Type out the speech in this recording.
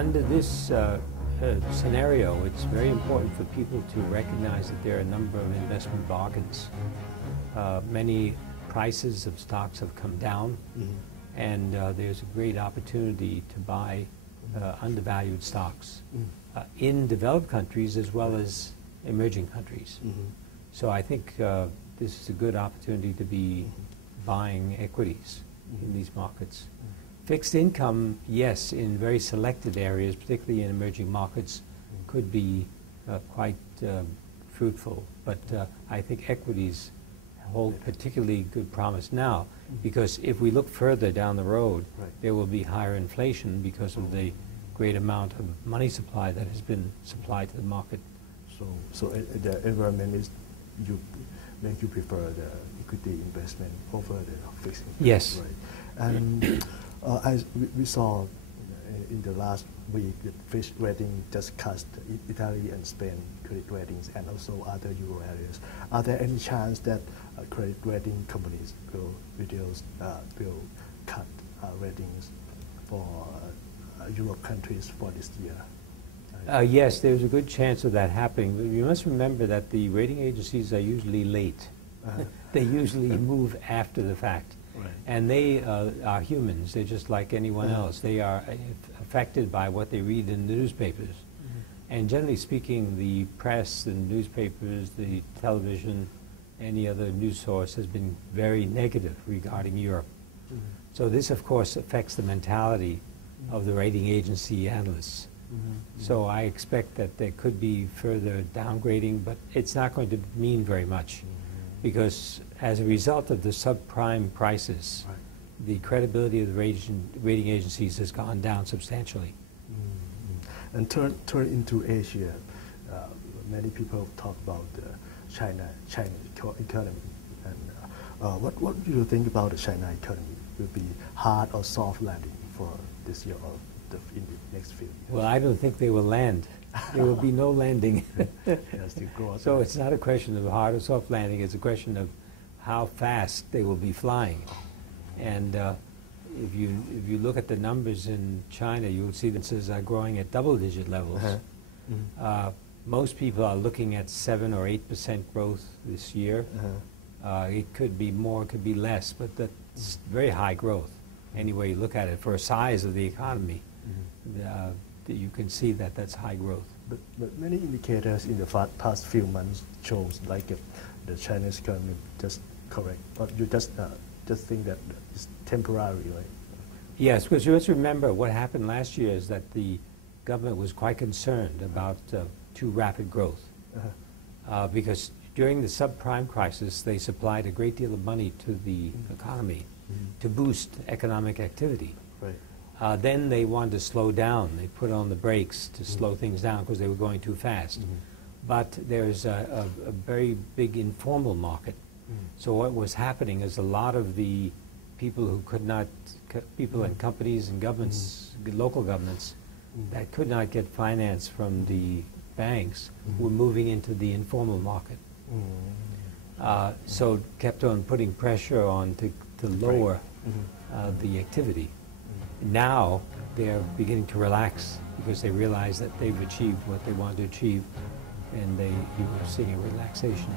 under this scenario, it's very important for people to recognize that there are a number of investment bargains. Many prices of stocks have come down, and there's a great opportunity to buy undervalued stocks in developed countries as well as emerging countries. So I think this is a good opportunity to be buying equities in these markets. Fixed income, yes, in very selected areas, particularly in emerging markets, could be quite fruitful. But I think equities hold particularly good promise now, because if we look further down the road, there will be higher inflation because of the great amount of money supply that has been supplied to the market. So the environment is make you prefer the equity investment over the fixed income. Yes. Right. And as we saw in the last week, the Fitch rating just cut Italy and Spain credit ratings, and also other euro areas. Are there any chance that credit rating companies will reduce, will cut ratings for Europe countries for this year? Yes, there's a good chance of that happening. But you must remember that the rating agencies are usually late. They usually move after the fact. Right. And they are humans. They're just like anyone else. They are affected by what they read in the newspapers. And generally speaking, the press, the newspapers, the television, any other news source has been very negative regarding Europe. So this, of course, affects the mentality of the rating agency analysts. So I expect that there could be further downgrading, but it's not going to mean very much, because as a result of the subprime crisis, the credibility of the rating agencies has gone down substantially. And turn into Asia, many people talk about China economy. And what do you think about the China economy? Will it be hard or soft landing for this year or in the next few years? Well, I don't think they will land. There will be no landing. So it's not a question of hard or soft landing. It's a question of how fast they will be flying. And if you look at the numbers in China, you'll see that businesses are growing at double-digit levels. Most people are looking at 7 or 8% growth this year. It could be more, it could be less, but that's very high growth. Any way you look at it, for a size of the economy, you can see that that's high growth. But many indicators in the past few months shows like the Chinese economy just correct. But you just think that it's temporary, right? Yes, because you have to remember what happened last year is that the government was quite concerned about too rapid growth. Because during the subprime crisis, they supplied a great deal of money to the economy to boost economic activity. Right. Then they wanted to slow down. They put on the brakes to slow things down because they were going too fast. But there's a very big informal market. So what was happening is a lot of the people who could not, people and companies and governments, local governments, that could not get finance from the banks were moving into the informal market. So kept on putting pressure on to lower the activity. Now they're beginning to relax because they realize that they've achieved what they want to achieve, and you are seeing a relaxation.